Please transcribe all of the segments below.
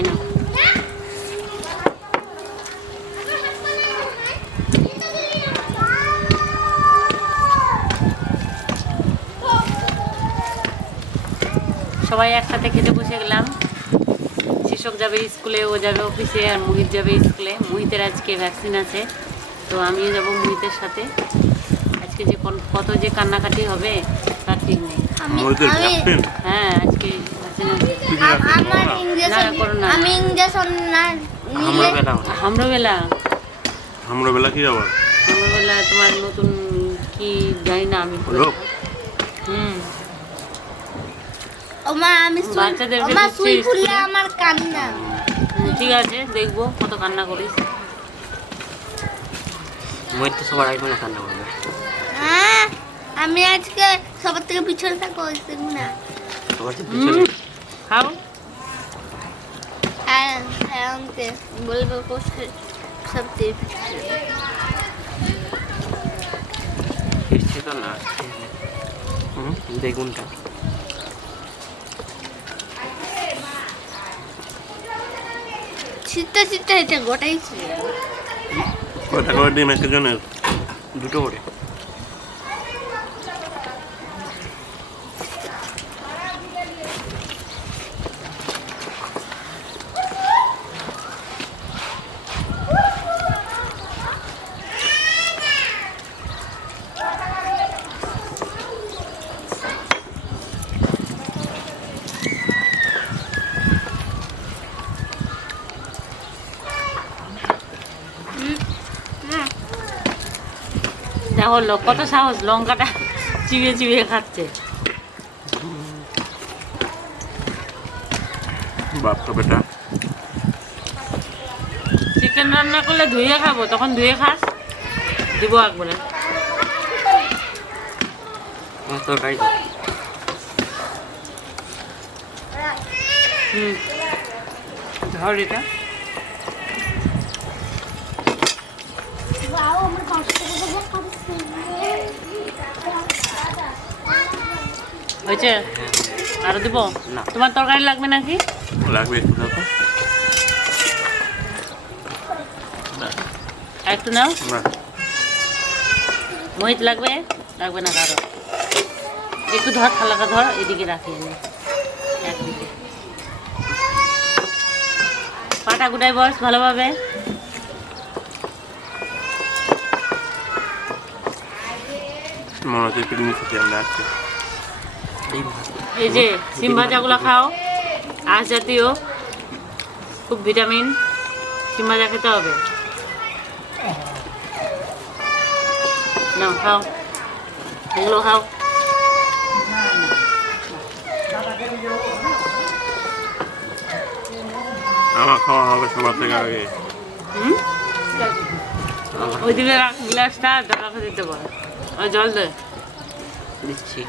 তাই না? সবাই একসাথে খেতে বসে গেলাম। শিশক যাবে স্কুলে, ও যাবে অফিসে, আর মুহিত যাবে স্কুলে। মুহিতের আজকে ভ্যাকসিন আছে, তো আমিও যাব মুহিতের সাথে। আজকে যে কত যে কান্নাকাটি হবে তার ঠিক নেই। হ্যাঁ, আজকে ভ্যাকসিন আছে। আমি ইনজেকশন না হামরোবেলা কি আবার? হামরোবেলা তোমার নতুন কি জানি না আমি। ঠিক আছে, দেখবো কত কান্না করিস। সবার আগে কান্না করবে। আমি আজকে সবার থেকে পিছনে থাকবো না। খাও। বলবো সব বেগুনটা শীতটা এটা গোটাই ছিল। কটা করে ডিম একজনের? দুটো করে। দেখো কত সাহস, লঙ্কাটা চিবিয়ে চিবিয়ে খাচ্ছে। বাপরে বেটা, চিকেন রান্না করলে ধুয়ে খাবো, তখন ধুয়ে খাস। দিব একবারে তরকারি। ধর এটা। হয়েছে? আরো দিব না? তোমার তরকারি লাগবে নাকি? লাগবে, একটু নাও। মোহিত লাগবে? লাগবে না কারো। একটু ধর, থালাটা ধর, এদিকে রাখি আমি একদিকে। পাটা গুটাই বস ভালোভাবে। এই যে সিম ভাজাগুলো খাও, আঁশ জাতীয়, খুব ভিটামিন। সিম ভাজা খেতে হবে। নাও খাও, এগুলো খাও। আমার খাওয়া হবে সবার থেকে আগে। ওই দিকে রাখ গ্লাসটা, দাদাকে দিতে পারো। ওই জল দে, দিচ্ছি।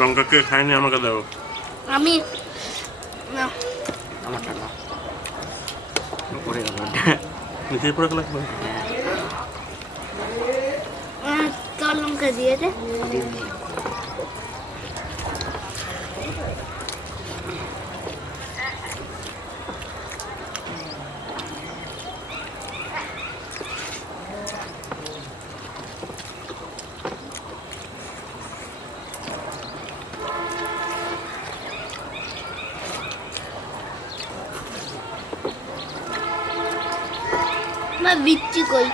লঙ্কা কে খায়নি আমাকে দাও। আমি আমারটা না, পড়ে গেল, নিচে পড়ে গেল। তোর লঙ্কা দিয়ে দে। বিচ্ছি কই?